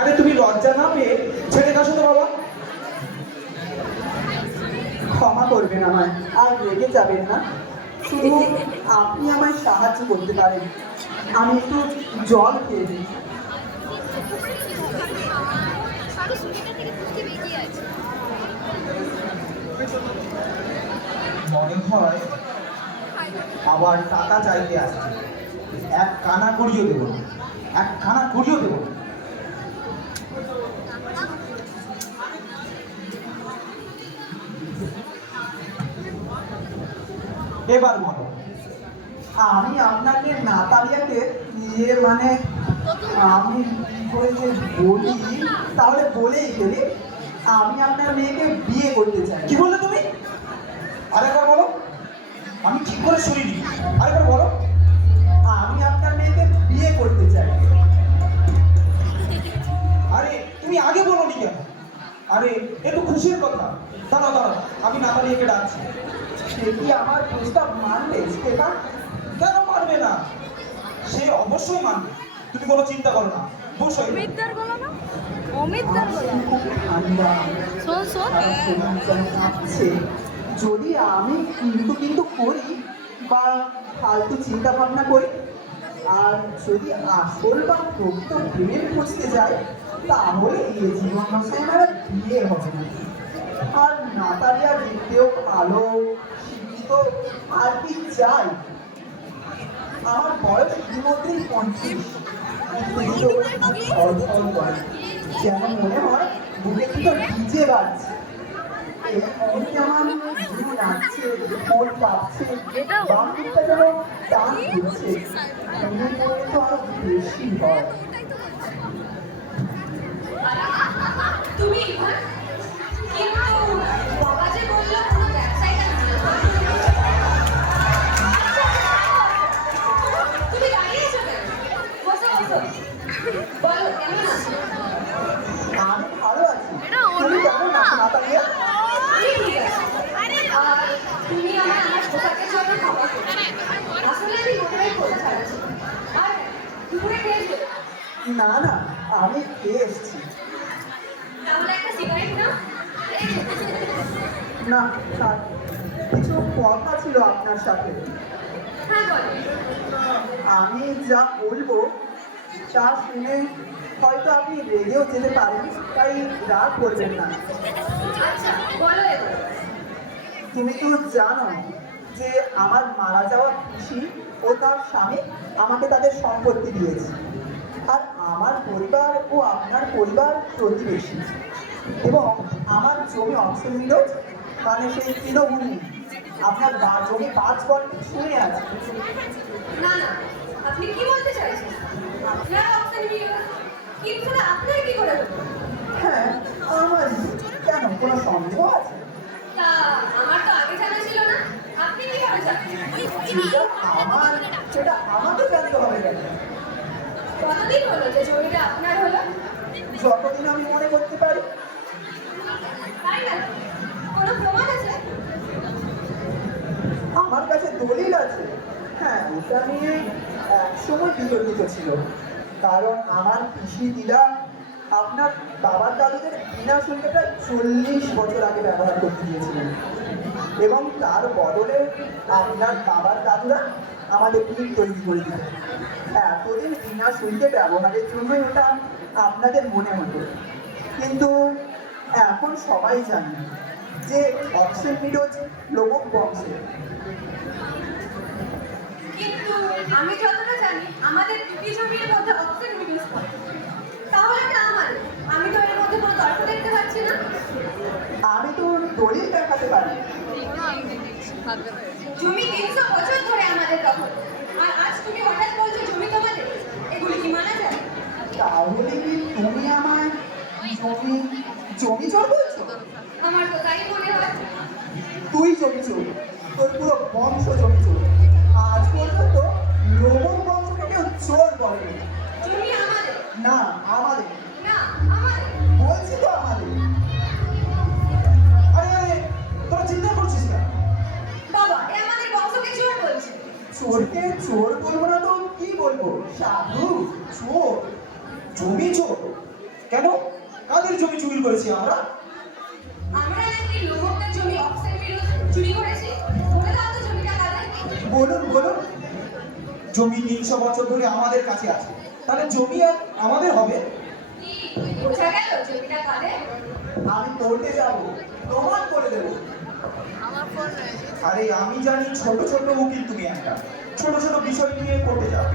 আরে তুমি লজ্জা না পেয়ে ছেড়ে কাছো তো বাবা। ক্ষমা করবেন আমায়, আর রেগে যাবেন না। শুধু আপনি আমায় সাহায্য করতে পারেন। আমি একটু জল খেয়ে দিই। মনে হয় আবার টাকা চাইতে আসছে। এক কানা করিও দেবো না, এক কানা করিও দেবো না। এবার বলো। আমি আপনাকে নাতালিয়াকে মানে আমি কি করে যে বলি, তাহলে বলেই ফেলি। আমি আপনার মেয়েকে বিয়ে করতে চাই। কি বললে তুমি? আরেকবার বলো। আমি ঠিক করে শুনিনি, আরেকবার বলো। আমি আপনার মেয়েকে বিয়ে করতে চাই। আরে তুমি আগে বলোনি কেন? আরে এ তো খুশির কথা। দাঁড়াও দাঁড়াও, আমি নাতালিয়াকে ডাকছি। সে কি আমার প্রস্তাব মানবে স্টেফান? কেন মানবে না? সে অবশ্যই মানবে, তুমি কোনো চিন্তা করো না। অবশ্যই। অমিতদার গলা না? অমিতদার গলা। খুব ঠান্ডা। শোন শোন। কাঁপছে। যদি আমি কিন্তু করি বা ফালতু চিন্তা ভাবনা করি, আর যদি আসল বা প্রকৃত প্রেম খুঁজতে যাই, তাহলে এই জীবন দশায় আমার আর বিয়ে হবে না। আর নাতালিয়া দেখতেও ভালো, শিক্ষিত, আর কি চাই? আমার বয়স ইতিমধ্যেই 35। যেন মনে হয় বুকে দুটো ডিজে বাজছে। এই মুহূর্তে আমার জীবন নাচছে, মন কাঁপছে, বাম দিকটা যেন টান দিচ্ছে। মনে পড়লে তো আরো বেশি হয়। তুমি ইভান? কিন্তু বাবা যে বললো কোনো ব্যবসায়ী তুমি দাঁড়িয়েছো কেন? বসো বসো। বলো কেমন আছো? আমি ভালো আছি। তুমি কেমন আছো নাতালিয়া? আমি ঠিক আছি। আর তুমি আমার পোশাকের জন্য ক্ষমা করো। আসলে আমি মোটরে খোঁজ ছাড়াচ্ছি। আর দুপুরে খেয়েছো? না না, আমি খেয়ে এসেছি। তাহলে একটা সিগারেট নাও। না থাক, কিছু কথা ছিল আপনার সাথে। হ্যাঁ বলো। আমি যা বলবো তা শুনে হয়তো আপনি রেগেও যেতে পারেন, তাই রাগ করবেন না। আচ্ছা বলো এবার। তুমি তো জানো যে আমার মারা যাওয়া পিসি ও তার স্বামী আমাকে তাদের সম্পত্তি দিয়েছে। আর আমার পরিবার ও আপনার পরিবার প্রতিবেশী, এবং আমার জমি অংশ নিল, মানে সেই তৃণভূমি। আপনার জমি 5 বছর শুনে আছে। না না, আপনি কি বলতে চাইছেন? আপনার অপশন নিয়ে কিন্তু আপনার কি করে হলো? হ্যাঁ, আমার কেন কোনো সন্দেহ আছে? তা আমার তো আগে জানা ছিল না। আপনি কি করে জানেন? সেটা আমাকে জানতে হবে কেন? কতদিন হলো যে জমিটা আপনার হলো? যতদিন আমি মনে করতে পারি। তাই না? কোনো প্রমাণ আছে? আমার কাছে দলিল আছে। হ্যাঁ, ওটা নিয়ে একসময় বিতর্কিত ছিল। কারণ আমার পিসি দিদা আপনার বাবার দাদুদের বিনা শুল্কে প্রায় 40 বছর আগে ব্যবহার করতে দিয়েছিলেন, এবং তার বদলে আপনার বাবার দাদুরা আমাদের পিঠ তৈরি করে দিত। এতদিন বিনা শুল্কে ব্যবহারের জন্যই ওটা আপনাদের মনে হতো, কিন্তু এখন সবাই জানে যে অক্সেন মিডোজ লোক বংশের। কিন্তু আমি যতটা জানি আমাদের দুটি জমির মধ্যে অপশন মিডিউস পড়ে। তাহলে এটা আমার। আমি তো এর মধ্যে কোনো তর্ক দেখতে পাচ্ছি না। আমি তো দলিল দেখাতে পারি। জমি 300 বছর ধরে আমাদের দখল, আর আজ তুমি হঠাৎ বলছো জমি তোমাদের। এগুলি কি মানা যায়? তাহলে কি তুমি আমায় জমি জমি চোর বলছো? আমার তো তাই মনে হয়। তুই জমি চোর, তোর পুরো বংশ জমি চোর। আজ পর্যন্ত লোমন বংশকে কেউ চোর বলেনি। জমি আমাদের। না আমাদের, না আমাদের। বলছি তো আমাদের। আরে আরে, তোরা চিন্তা করছিস না? বাবা এ আমাদের বংশকে চোর বলছে। চোরকে চোর বলবো না তো কি বলবো? সাধু, চোর, জমি চোর? কেন? কাদের জমি চুরি করেছি আমরা? আমরা নাকি লোকদের জমি অফসেট বিরুদ্ধে চুরি করেছি? বলে দাও তো জমিটা কাদের? বলুন বলুন। জমি 300 বছর ধরে আমাদের কাছে আছে, তাহলে জমি আর আমাদের হবে? কি বোঝা গেল জমিটা কাদের? আমি কোর্টে যাব, প্রমাণ করে দেবো। আরে আমি জানি ছোট ছোট উকিল তুমি একটা, ছোট ছোট বিষয় নিয়ে কোর্টে যাও।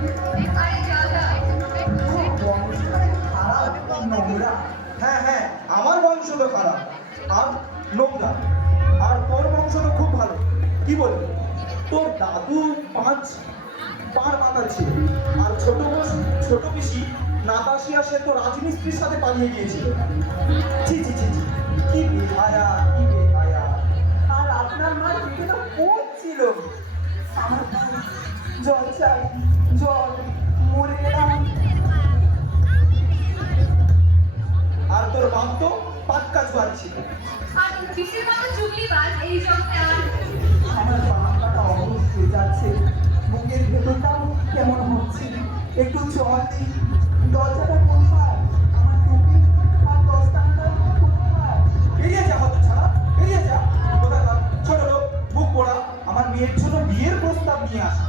আরে যাও যাও। বংশটা খারাপ, নোংরা। হ্যাঁ হ্যাঁ, আমার বংশ তো খারাপ আর নোংরা, আর তোর বংশ তো খুব ভালো। কি বলবি? তোর দাদু 5 পার মাথা ছিল, আর ছোট পিসি নাতাশিয়া সে তো রাজমিস্ত্রির সাথে পালিয়ে গিয়েছিল। জি জি জি জি, কি বেহায়া, কি বেহায়া। আর আপনার মা কিন্তু তো কোচ ছিল। আমার জল চাই, জল, মরে গেলাম। আর তোর বাপ তো পাক্কা জোয়ার ছিল। আর পিসির মতো চুগলি বাজ এই জমিতে আর আমার বাবাটা অবশ্যই যাচ্ছে, বুকের ভেতরটাও কেমন হচ্ছে। একটু জল দিই, দরজাটা কোথায়? আমার টুপি আর দস্তানাটা কোথায়? বেরিয়ে যা হতো ছাড়া, বেরিয়ে যা। কোথাকার ছোট লোক, বুক পোড়া, আমার মেয়ের জন্য বিয়ের প্রস্তাব নিয়ে আসে,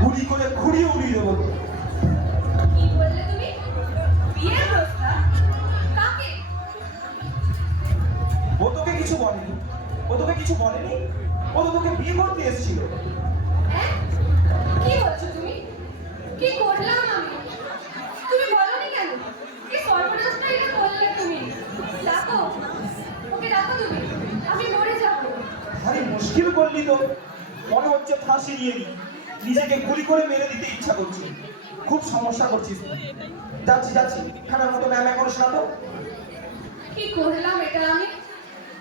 গুলি করে খুঁড়িয়ে উড়িয়ে দেবো। কি বললে তুমি? বিয়ের প্রস্তাব? কাকে? ও তোকে কিছু বলেনি, ও তোকে কিছু বলেনি, ও তো তোকে বিয়ে করতে এসেছিল। হ্যাঁ? কি বলছো তুমি? কি করলাম আমি? তুমি বলনি কেন? কি সর্বনাশটা এটা করলে তুমি? ডাকো, ওকে ডাকো তুমি, আমি মরে যাবো। আরে মুশকিল করলি তো, মনে হচ্ছে ফাঁসি নিয়ে নি, নিজেকে গুলি করে মেরে দিতে ইচ্ছা করছে। খুব সমস্যা করছিস তুই। যাচ্ছি যাচ্ছি, খানার মতো ম্যাম করিস না তো। কি করলাম এটা আমি?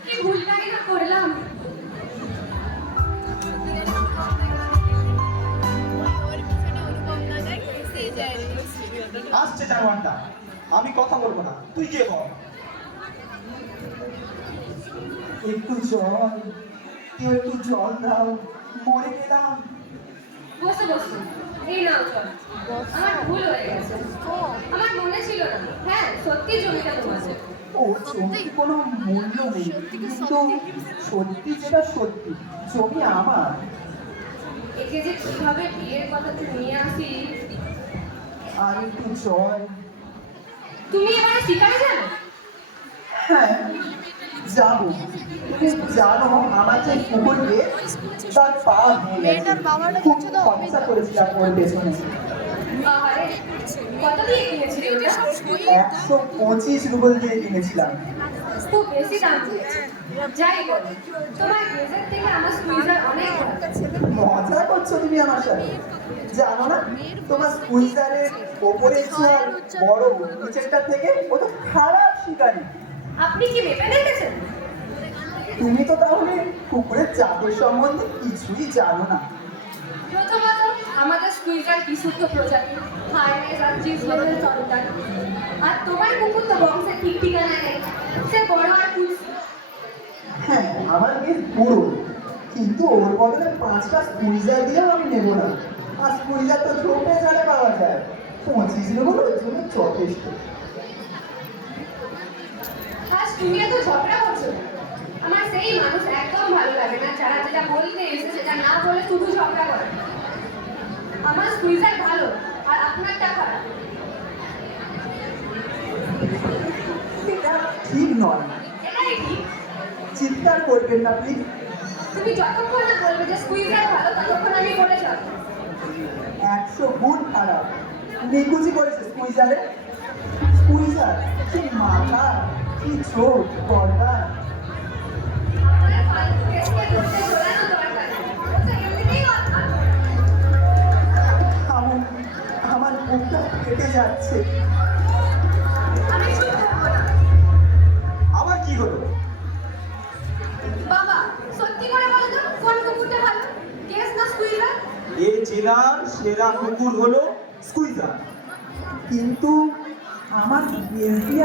কি ভুলটাই না করলাম? আসছে জানোয়ারটা, আমি কথা বলবো না, তুই গিয়ে বল। একটু জল, কেউ একটু জল দাও, মরে গেলাম। বসে বসে এই নাও চল। আমার ভুল হয়ে গেছে, আমার মনে ছিল না। হ্যাঁ সত্যি জমিটা তোমাদের। ও জমির কোনো মূল্য নেই, কিন্তু সত্যি যেটা সত্যি, জমি আমার। একে যে কিভাবে বিয়ের কথা তুই নিয়ে আসি। আর একটু জল। তুমি এবারে শিকারে যাবে? হ্যাঁ যাবো। তুমি জানো আমার যে কুকুর তার পা ভেঙে গেছে। খুব খরচা করেছিলাম ওর পেছনে। আরে কত দিয়ে কিনেছিলে ওটা? 125 রুবেল দিয়ে কিনেছিলাম। খুব বেশি দাম দিয়েছে। যাই বলো, তোমার গেজের থেকে আমার স্কুইজার অনেক ভালো। মজা করছো তুমি আমার সাথে? জানো না তোমার স্কুইজারের ওপরের ছোঁয়ার বড় নিচেরটা থেকে ও তো খারাপ শিকারী। আপনি কি মেপে দেখেছেন? তুমি তো তাহলে কুকুরের জাতের সম্বন্ধে কিছুই জানো না। প্রথমত আমাদের স্কুইজার বিশুদ্ধ প্রজাতি, হার্নেস আর চিজ লেভেল সন্তান। আর তোমার কুকুর তো বংশের ঠিক ঠিকানা নেই, সে বড় আর কুলসি। হ্যাঁ আমার বেশ বুড়ো, কিন্তু ওর বদলে 5টা স্কুইজার দিলেও আমি নেবো না। আর স্কুইজার তো ঝোপে ঝাড়ে পাওয়া যায়, 25 রুবেল ওর জন্য যথেষ্ট। আজ তুমি এত ঝগড়া করছো কেন? আমার সেই মানুষ একদম ভালো লাগে না যারা যেটা বলতে এসে সেটা না বলে শুধু ঝগড়া করে। আমার স্কুইজার ভালো আর আপনারটা খারাপ। এটা ঠিক নয়। এটাই ঠিক। চিৎকার করবেন না প্লিজ। তুমি যতক্ষণ না বলবে যে স্কুইজার ভালো ততক্ষণ আমি বলে যাবো। 100 গুণ খারাপ। নিকুচি করেছে স্কুইজারে। স্কুইজার কি মাথা, কি চোখ, গর্দান। আপনার ফালতু কেসকে ধরতে ঝোলানো দরকার নেই। ও তো এমনিতেই অদ্ভুত। আমার বুকটা ফেটে যাচ্ছে। আমি চুপ থাকবো না। আবার কি হলো? বাবা সত্যি করে বলো তো কোন কুকুরটা ভালো, কেস না স্কুইজার? এ জেলার সেরা কুকুর হলো স্কুইজার। কিন্তু আমার